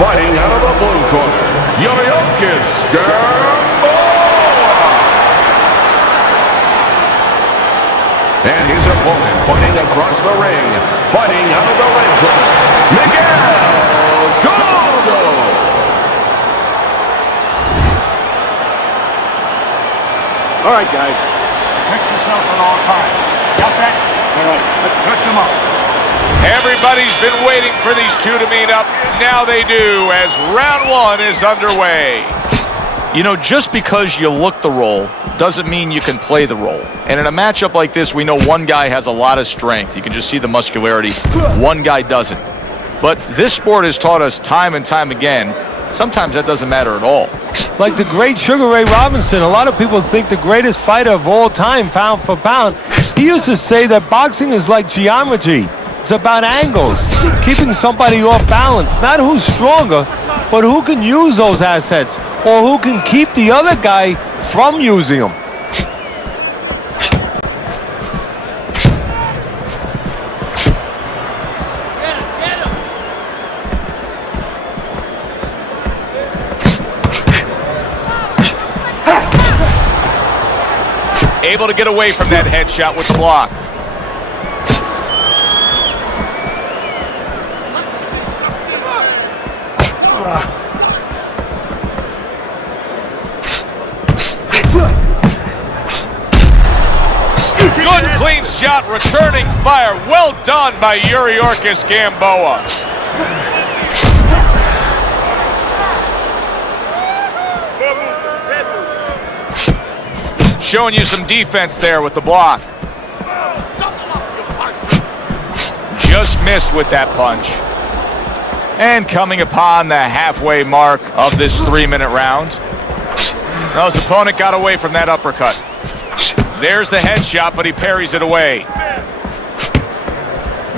Fighting out of the blue corner, Yuriorkis, Gamboa. And his opponent fighting across the ring, fighting out of the red corner, Miguel, Cotto. All right, guys. Protect yourself at all times. Got that? All right, let's touch them up. Everybody's been waiting for these two to meet up. Now they do, as round one is underway. You know, just because you look the role doesn't mean you can play the role. And in a matchup like this, we know one guy has a lot of strength. You can just see the muscularity. One guy doesn't. But this sport has taught us time and time again, sometimes that doesn't matter at all. Like the great Sugar Ray Robinson, a lot of people think the greatest fighter of all time, pound for pound. He used to say that boxing is like geometry. It's about angles, keeping somebody off balance. Not who's stronger, but who can use those assets, or who can keep the other guy from using them. Able to get away from that headshot with the block. Good clean shot, returning fire. Well done by Yuriorkis Gamboa. Showing you some defense there with the block. Just missed with that punch. And coming upon the halfway mark of this 3-minute round. Now his opponent got away from that uppercut. There's the headshot, but he parries it away.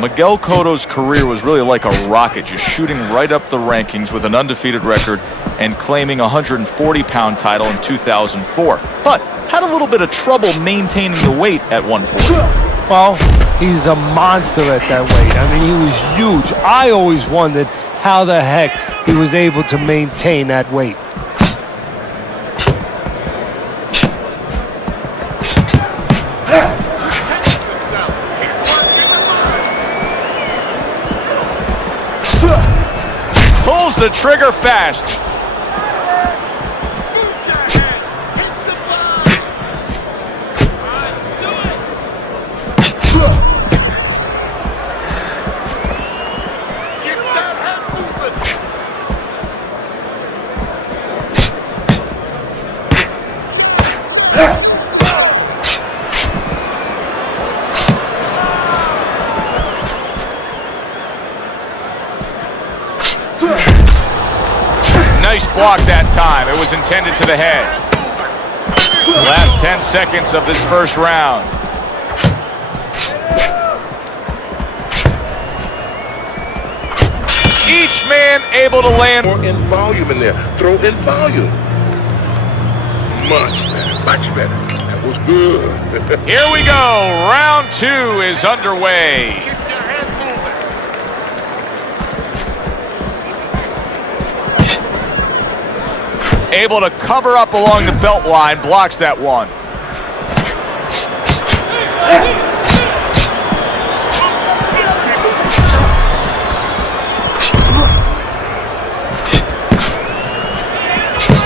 Miguel Cotto's career was really like a rocket, just shooting right up the rankings with an undefeated record and claiming a 140-pound title in 2004. But had a little bit of trouble maintaining the weight at 140. Well, he's a monster at that weight. I mean, he was huge. I always wondered how the heck he was able to maintain that weight. Pulls the trigger fast. Nice block that time. It was intended to the head. Last 10 seconds of this first round. Each man able to land. More in volume in there. Throw in volume. Much better. Much better. That was good. Here we go. Round two is underway. Able to cover up along the belt line, blocks that one.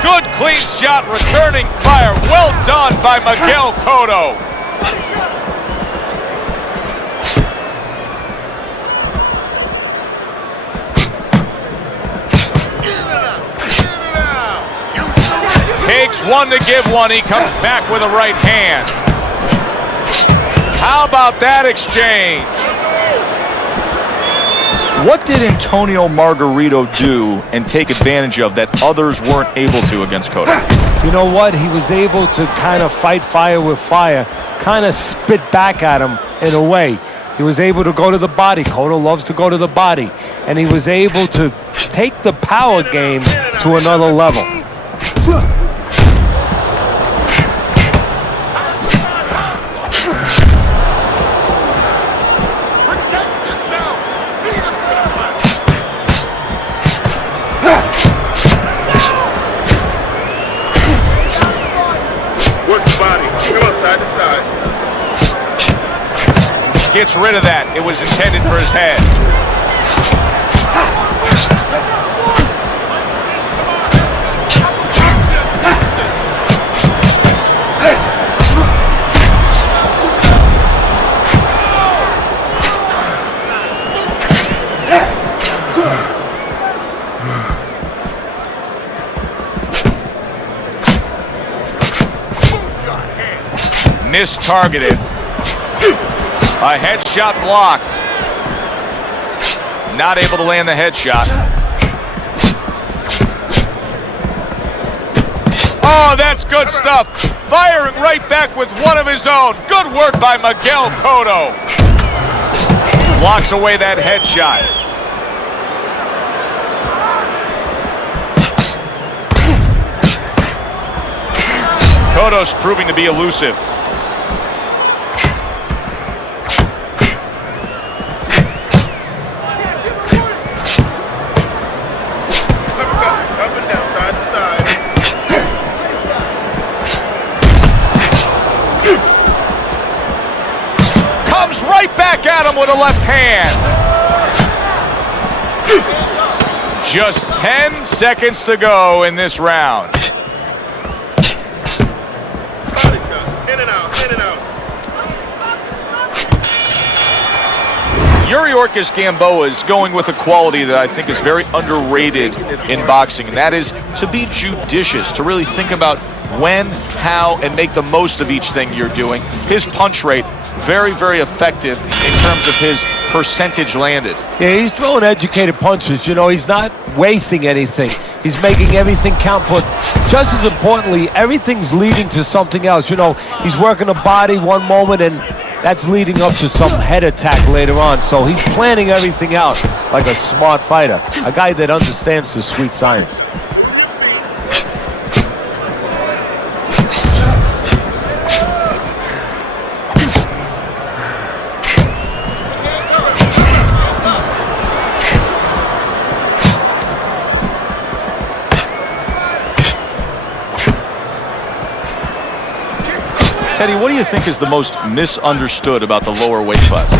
Good clean shot, returning fire. Well done by Miguel Cotto. Takes one to give one. He comes back with a right hand. How about that exchange? What did Antonio Margarito do and take advantage of that others weren't able to against Cotto? You know what? He was able to kind of fight fire with fire, kind of spit back at him in a way. He was able to go to the body. Cotto loves to go to the body. And he was able to take the power game to another level. gets rid of that. It was intended for his head. Mistargeted. A headshot blocked. Not able to land the headshot. Oh, that's good stuff. Firing right back with one of his own. Good work by Miguel Cotto. Blocks away that headshot. Cotto's proving to be elusive. At him with a left hand. Just 10 seconds to go in this round. In and out, in and out. Yuriorkis Gamboa is going with a quality that I think is very underrated in boxing, and that is to be judicious, to really think about when, how, and make the most of each thing you're doing. His punch rate, very, very effective in terms of his percentage landed. Yeah, he's throwing educated punches. You know, he's not wasting anything. He's making everything count, but just as importantly, everything's leading to something else. You know, he's working the body one moment, and that's leading up to some head attack later on. So he's planning everything out like a smart fighter, a guy that understands the sweet science. Teddy, what do you think is the most misunderstood about the lower weight classes?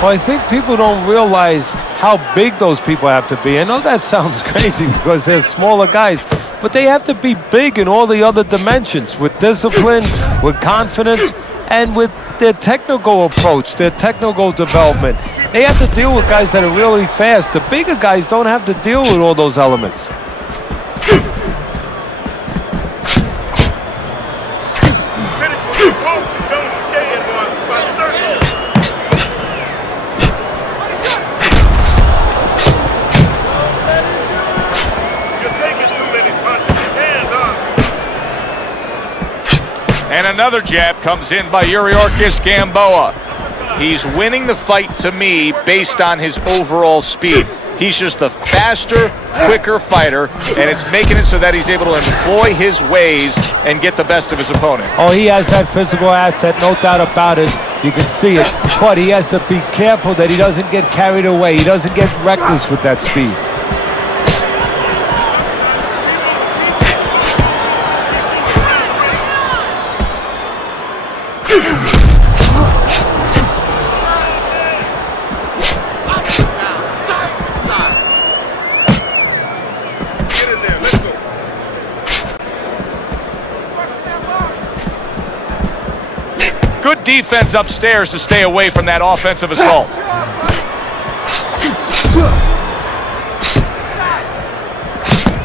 Well, I think people don't realize how big those people have to be. I know that sounds crazy because they're smaller guys, but they have to be big in all the other dimensions, with discipline, with confidence, and with their technical approach, their technical development. They have to deal with guys that are really fast. The bigger guys don't have to deal with all those elements. And another jab comes in by Yuriorkis Gamboa. He's winning the fight to me based on his overall speed. He's just a faster, quicker fighter, and it's making it so that he's able to employ his ways and get the best of his opponent. Oh, he has that physical asset, no doubt about it. You can see it, but he has to be careful that he doesn't get carried away. He doesn't get reckless with that speed. Good defense upstairs to stay away from that offensive assault.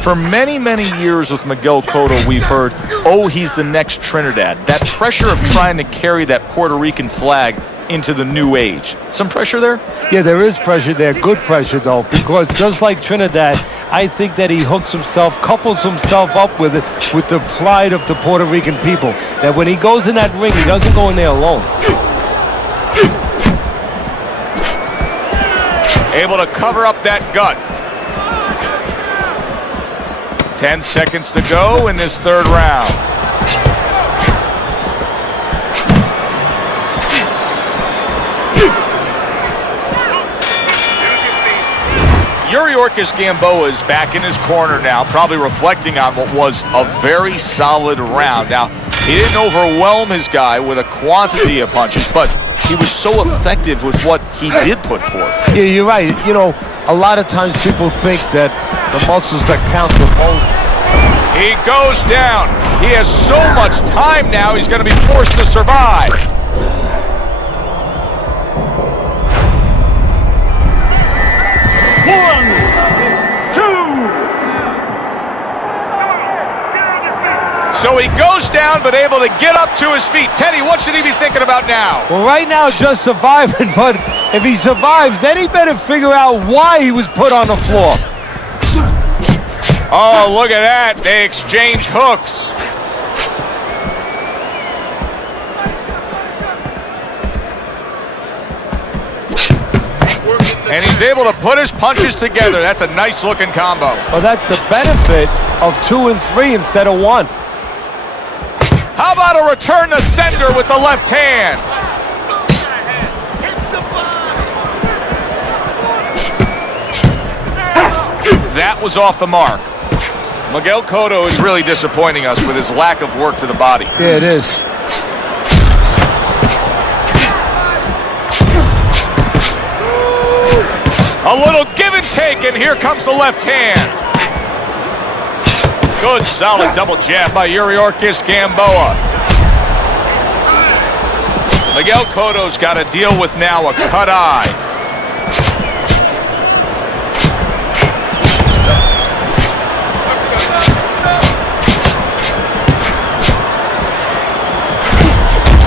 For many, many years with Miguel Cotto, we've heard, oh, he's the next Trinidad. That pressure of trying to carry that Puerto Rican flag into the new age. Some pressure there? Yeah, there is pressure there. Good pressure, though, because just like Trinidad, I think that he hooks himself, couples himself up with it, with the pride of the Puerto Rican people. That when he goes in that ring, he doesn't go in there alone. Able to cover up that gut. 10 seconds to go in this third round. Yuriorkis Gamboa is back in his corner now, probably reflecting on what was a very solid round. Now, he didn't overwhelm his guy with a quantity of punches, but he was so effective with what he did put forth. Yeah, you're right. You know, a lot of times people think that the muscles that count the most. He goes down. He has so much time now, he's going to be forced to survive. So he goes down, but able to get up to his feet. Teddy, what should he be thinking about now? Well, right now, just surviving, but if he survives, then he better figure out why he was put on the floor. Oh, look at that. They exchange hooks. And he's able to put his punches together. That's a nice-looking combo. Well, that's the benefit of 2 and 3 instead of 1. How about a return to sender with the left hand? That was off the mark. Miguel Cotto is really disappointing us with his lack of work to the body. Yeah, it is. A little give and take, and here comes the left hand. Good, solid double jab by Yuriorkis Gamboa. Miguel Cotto's got to deal with now a cut eye.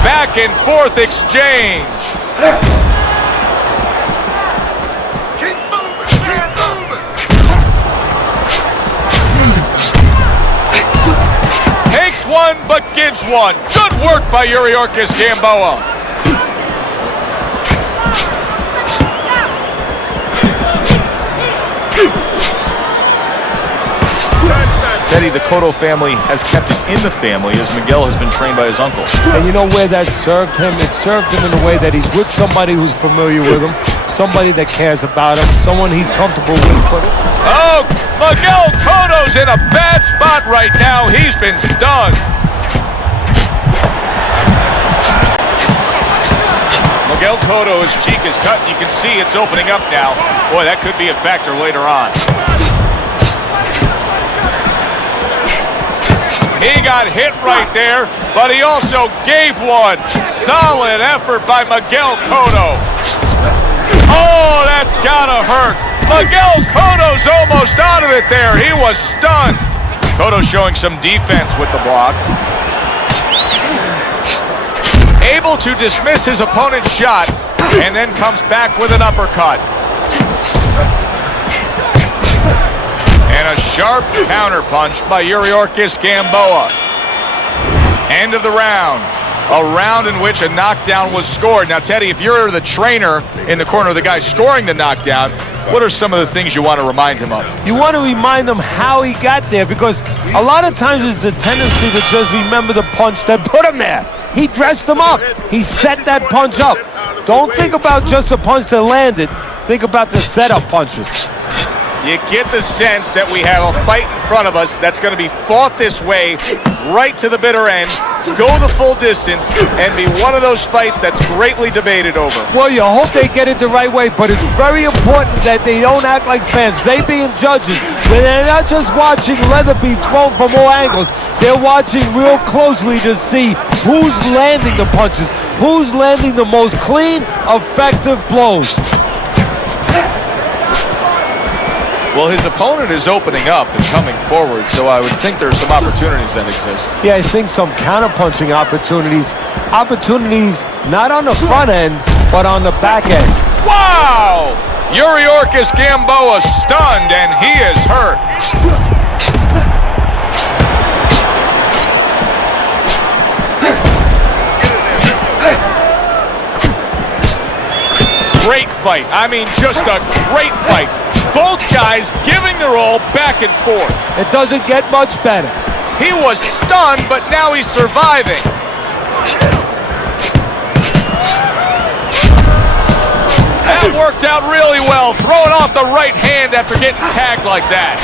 Back and forth exchange. Takes one, but gives one. Good work by Yuriorkis Gamboa. Teddy, the Cotto family has kept it in the family as Miguel has been trained by his uncle. And you know where that served him? It served him in a way that he's with somebody who's familiar with him, somebody that cares about him, someone he's comfortable with. But oh, Miguel Cotto's in a bad spot right now. He's been stunned. Miguel Cotto's cheek is cut. You can see it's opening up now. Boy, that could be a factor later on. He got hit right there, but he also gave one. Solid effort by Miguel Cotto. Oh, that's gotta hurt. Miguel Cotto's almost out of it there. He was stunned. Cotto showing some defense with the block. Able to dismiss his opponent's shot, and then comes back with an uppercut. And a sharp counter punch by Yuriorkis Gamboa. End of the round. A round in which a knockdown was scored. Now, Teddy, if you're the trainer in the corner of the guy scoring the knockdown, what are some of the things you want to remind him of? you want to remind him how he got there, because a lot of times it's the tendency to just remember the punch that put him there. He dressed him up. He set that punch up. Don't think about just the punch that landed. Think about the setup punches. You get the sense that we have a fight in front of us that's going to be fought this way, right to the bitter end, go the full distance, and be one of those fights that's greatly debated over. Well, you hope they get it the right way, but it's very important that they don't act like fans. They being judges, they're not just watching leather be thrown from all angles. They're watching real closely to see who's landing the punches, who's landing the most clean, effective blows. Well, his opponent is opening up and coming forward, so I would think there's some opportunities that exist. Yeah, I think some counter-punching opportunities. Opportunities not on the front end, but on the back end. Wow! Yuriorkis Gamboa stunned, and he is hurt. Great fight. I mean, just a great fight. Both guys giving their all back and forth. It doesn't get much better. He was stunned, but now he's surviving. That worked out really well, throwing off the right hand after getting tagged like that.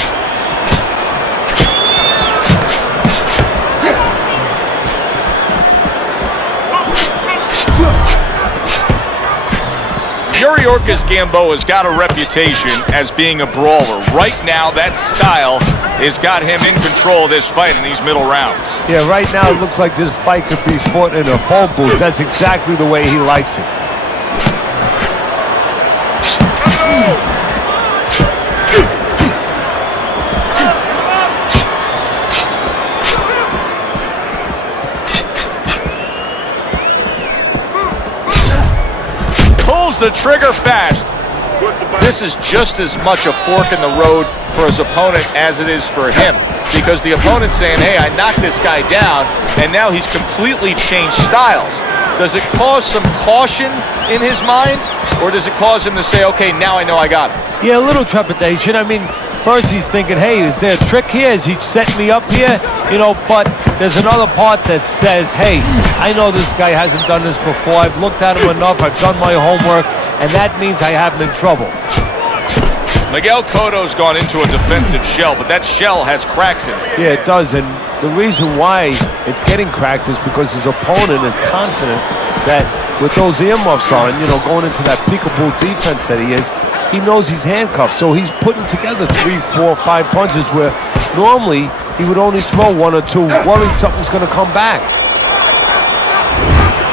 Yuriorkis Gamboa's got a reputation as being a brawler. Right now, that style has got him in control of this fight in these middle rounds. Yeah, right now it looks like this fight could be fought in a phone booth. That's exactly the way he likes it. Pulls the trigger fast. This is just as much a fork in the road for his opponent as it is for him, because the opponent's saying, hey, I knocked this guy down, and now he's completely changed styles. Does it cause some caution in his mind, or does it cause him to say, okay, now I know I got him? Yeah, a little trepidation. I mean, first he's thinking, hey, is there a trick here? Is he setting me up here? You know, but there's another part that says, hey, I know this guy hasn't done this before. I've looked at him enough. I've done my homework, and that means I have him in trouble. Miguel Cotto's gone into a defensive shell, but that shell has cracks in it. Yeah, it does, and the reason why it's getting cracked is because his opponent is confident that with those earmuffs on, you know, going into that peekaboo defense that he is, he knows he's handcuffed, so he's putting together 3, 4, 5 punches where normally he would only throw 1 or 2, worrying something's going to come back.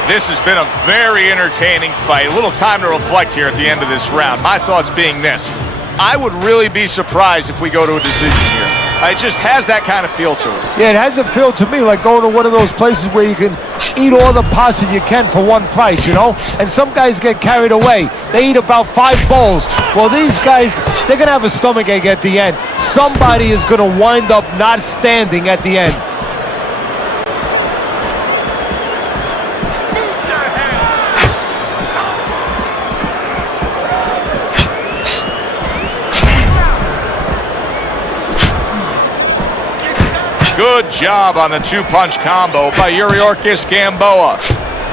This has been a very entertaining fight. A little time to reflect here at the end of this round. My thoughts being this: I would really be surprised if we go to a decision here. It just has that kind of feel to it. Yeah, it has a feel to me like going to one of those places where you can eat all the pasta you can for one price, you know? And some guys get carried away. They eat about 5 bowls. Well, these guys, they're going to have a stomachache at the end. Somebody is going to wind up not standing at the end. Good job on the 2-punch combo by Yuriorkis Gamboa.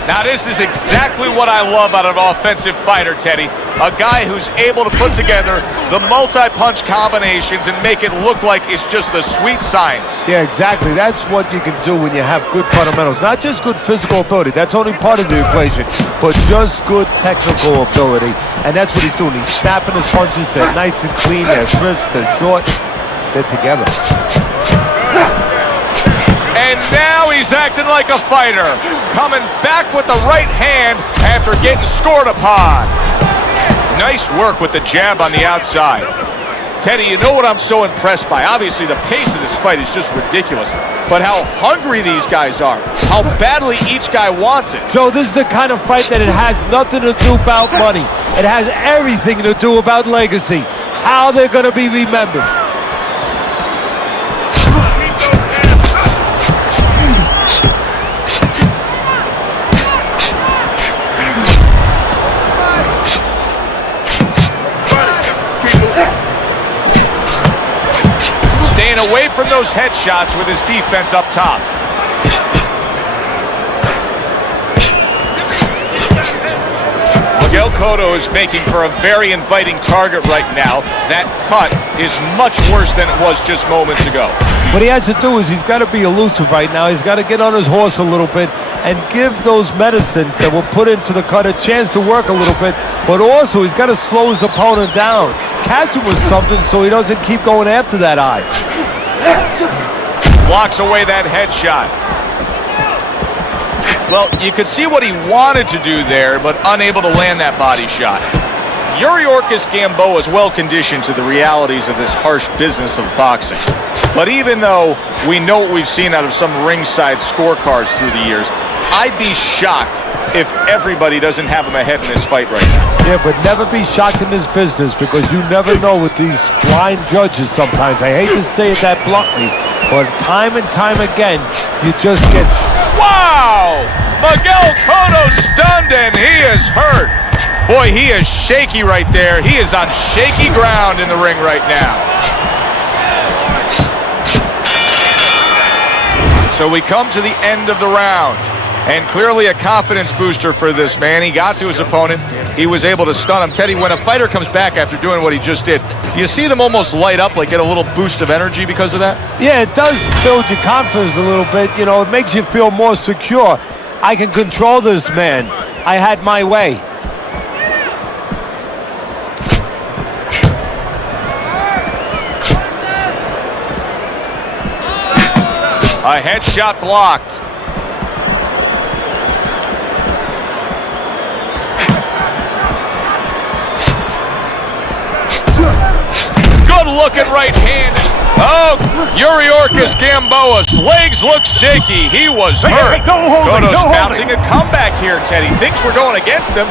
Now this is exactly what I love out of an offensive fighter, Teddy. A guy who's able to put together the multi-punch combinations and make it look like it's just the sweet science. Yeah, exactly. That's what you can do when you have good fundamentals. Not just good physical ability. That's only part of the equation. But just good technical ability. And that's what he's doing. He's snapping his punches. They're nice and clean. They're crisp. They're short. They're together. And now he's acting like a fighter, coming back with the right hand after getting scored upon. Nice work with the jab on the outside. Teddy, you know what I'm so impressed by? Obviously, the pace of this fight is just ridiculous, but how hungry these guys are, how badly each guy wants it. Joe, this is the kind of fight that it has nothing to do about money. It has everything to do about legacy, how they're going to be remembered. Away from those headshots with his defense up top. Miguel Cotto is making for a very inviting target right now. That cut is much worse than it was just moments ago. What he has to do is he's got to be elusive right now. He's got to get on his horse a little bit and give those medicines that were put into the cut a chance to work a little bit, but also he's got to slow his opponent down. Catch him with something so he doesn't keep going after that eye. Blocks away that headshot. Well, you could see what he wanted to do there, but unable to land that body shot. Yuriorkis Gamboa is well conditioned to the realities of this harsh business of boxing. But even though we know what we've seen out of some ringside scorecards through the years, I'd be shocked if everybody doesn't have him ahead in this fight right now. Yeah, but never be shocked in this business, because you never know with these blind judges sometimes. I hate to say it that bluntly, but time and time again, you just get... Wow! Miguel Cotto stunned and he is hurt. Boy, he is shaky right there. He is on shaky ground in the ring right now. So we come to the end of the round. And clearly a confidence booster for this man. He got to his opponent. He was able to stun him. Teddy, when a fighter comes back after doing what he just did, do you see them almost light up, like get a little boost of energy because of that? Yeah, it does build your confidence a little bit. You know, it makes you feel more secure. I can control this man. I had my way. A headshot blocked. Good looking right hand. Oh, Yuriorkis Gamboa's legs look shaky. He was hurt. Cotto's bouncing a comeback here, Teddy. Things were going against him.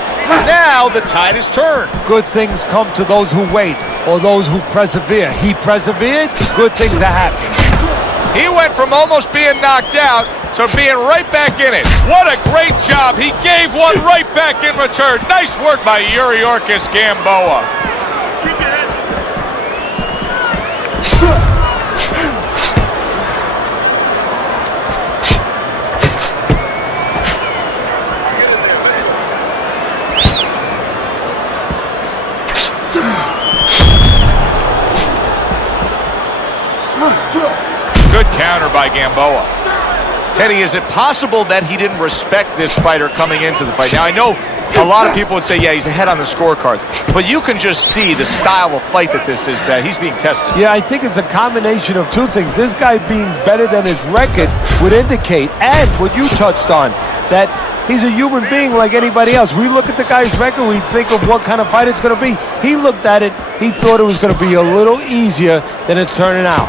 Now the tide has turned. Good things come to those who wait or those who persevere. He persevered, good things are happening. He went from almost being knocked out to being right back in it. What a great job. He gave one right back in return. Nice work by Yuriorkis Gamboa. Good counter by Gamboa. Teddy, is it possible that he didn't respect this fighter coming into the fight? Now, I know a lot of people would say, yeah, he's ahead on the scorecards, but you can just see the style of fight that this is, Ben. He's being tested. Yeah, I think it's a combination of two things. This guy being better than his record would indicate, and what you touched on, that he's a human being like anybody else. We look at the guy's record, we think of what kind of fight it's going to be. He looked at it, he thought it was going to be a little easier than it's turning out.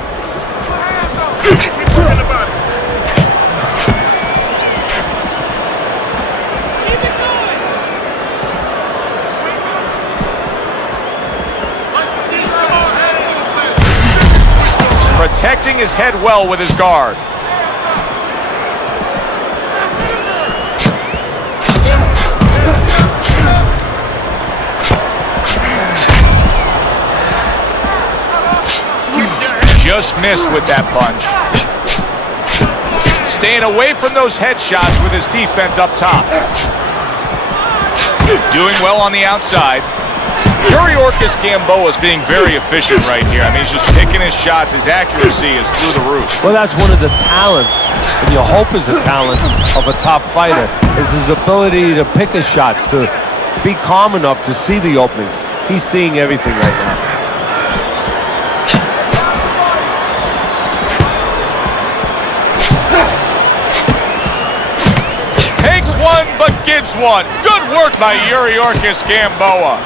Protecting his head well with his guard. Just missed with that punch. Staying away from those headshots with his defense up top. Doing well on the outside. Yuriorkis Gamboa is being very efficient right here. I mean, he's just picking his shots. His accuracy is through the roof. Well, that's one of the talents, and you hope is a talent of a top fighter, is his ability to pick his shots, to be calm enough to see the openings. He's seeing everything right now. Takes one, but gives one. Good work by Yuriorkis Gamboa.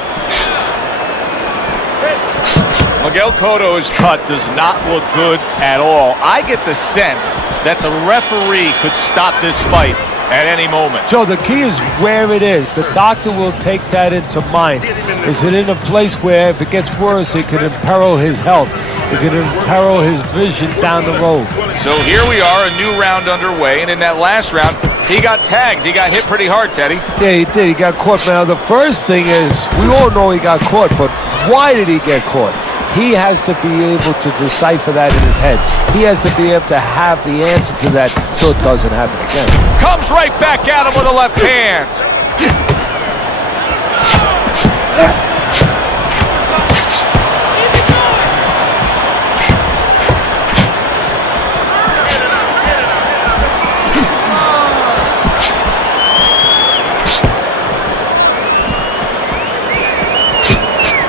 Miguel Cotto's cut does not look good at all. I get the sense that the referee could stop this fight at any moment. So the key is where it is. The doctor will take that into mind. Is it in a place where if it gets worse, it could imperil his health? It could imperil his vision down the road. So here we are, a new round underway, and in that last round, he got tagged. He got hit pretty hard, Teddy. Yeah, he did. He got caught. Now, the first thing is, we all know he got caught, but why did he get caught? He has to be able to decipher that in his head. He has to be able to have the answer to that so it doesn't happen again. Comes right back at him with a left hand.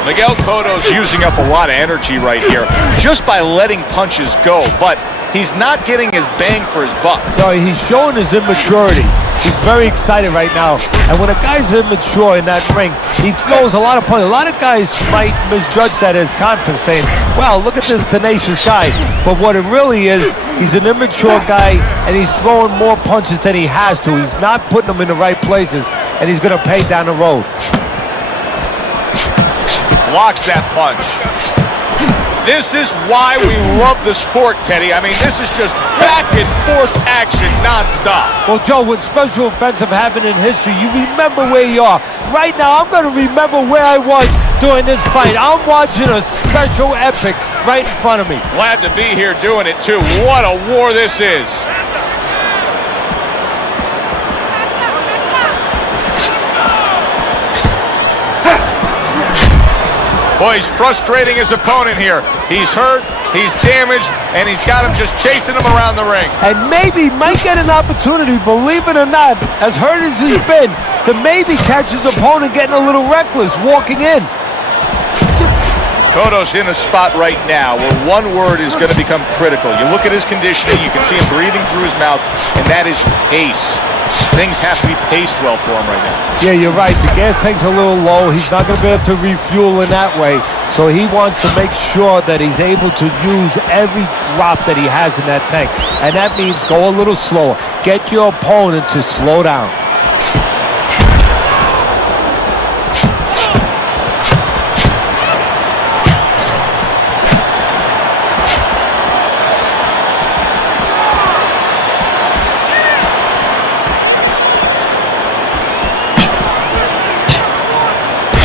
Miguel Cotto's using up a lot of energy right here just by letting punches go, but he's not getting his bang for his buck. No, he's showing his immaturity. He's very excited right now. And when a guy's immature in that ring, he throws a lot of punches. A lot of guys might misjudge that as confidence, saying, wow, look at this tenacious guy. But what it really is, he's an immature guy, and he's throwing more punches than he has to. He's not putting them in the right places, and he's going to pay down the road. Blocks that punch. This is why we love the sport, Teddy. I mean, this is just back and forth action nonstop. Well, Joe, with special offensive happened in history, you remember where you are. Right now, I'm going to remember where I was during this fight. I'm watching a special epic right in front of me. Glad to be here doing it, too. What a war this is. Boy, he's frustrating his opponent here. He's hurt, he's damaged, and he's got him just chasing him around the ring. And maybe might get an opportunity, believe it or not, as hurt as he's been, to maybe catch his opponent getting a little reckless, walking in. Cotto's in a spot right now where one word is going to become critical. You look at his conditioning, you can see him breathing through his mouth, and that is pace. Things have to be paced well for him right now. Yeah, you're right. The gas tank's a little low. He's not going to be able to refuel in that way. So he wants to make sure that he's able to use every drop that he has in that tank. And that means go a little slower. Get your opponent to slow down.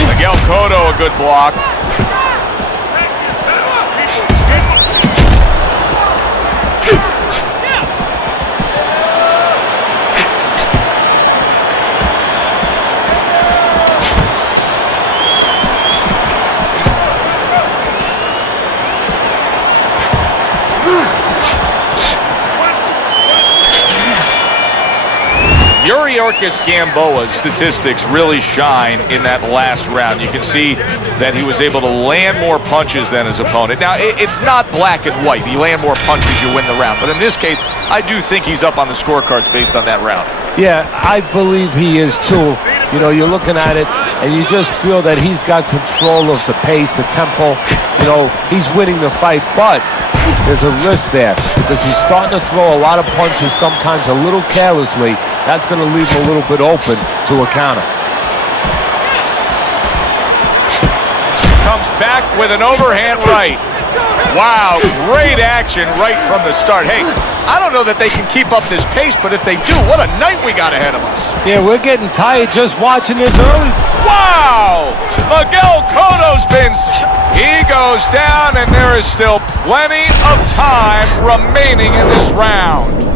Miguel Cotto, a good block. Yuriorkis Gamboa's statistics really shine in that last round. You can see that he was able to land more punches than his opponent. Now, it's not black and white. You land more punches, you win the round. But in this case, I do think he's up on the scorecards based on that round. Yeah, I believe he is too. You know, you're looking at it, and you just feel that he's got control of the pace, the tempo. You know, he's winning the fight, but there's a risk there because he's starting to throw a lot of punches, sometimes a little carelessly. That's going to leave him a little bit open to a counter. Comes back with an overhand right. Wow, great action right from the start. Hey, I don't know that they can keep up this pace, but if they do, what a night we got ahead of us. Yeah, we're getting tired just watching this early. Wow! Miguel Cotto spins. He goes down, and there is still plenty of time remaining in this round.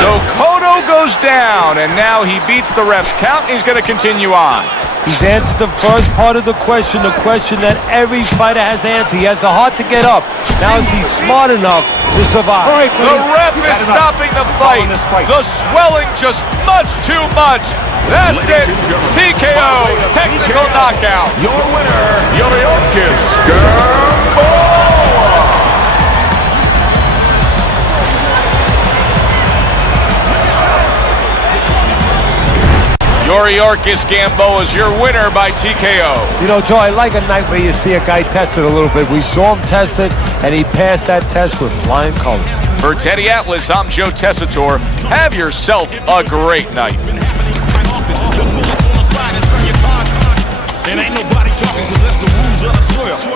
So Cotto goes down, and now he beats the ref's count, and he's going to continue on. He's answered the first part of the question that every fighter has to answer. He has the heart to get up. Now is he smart enough to survive? All right, The ref is stopping the fight. The swelling just much too much. That's it. TKO, technical knockout. Your winner, Yuriorkis Gamboa. Yuriorkis Gamboa is your winner by TKO. You know, Joe, I like a night where you see a guy test it a little bit. We saw him test it, and he passed that test with flying colors. For Teddy Atlas, I'm Joe Tessitore. Have yourself a great night. And ain't nobody talking, cause that's the rules of the soil.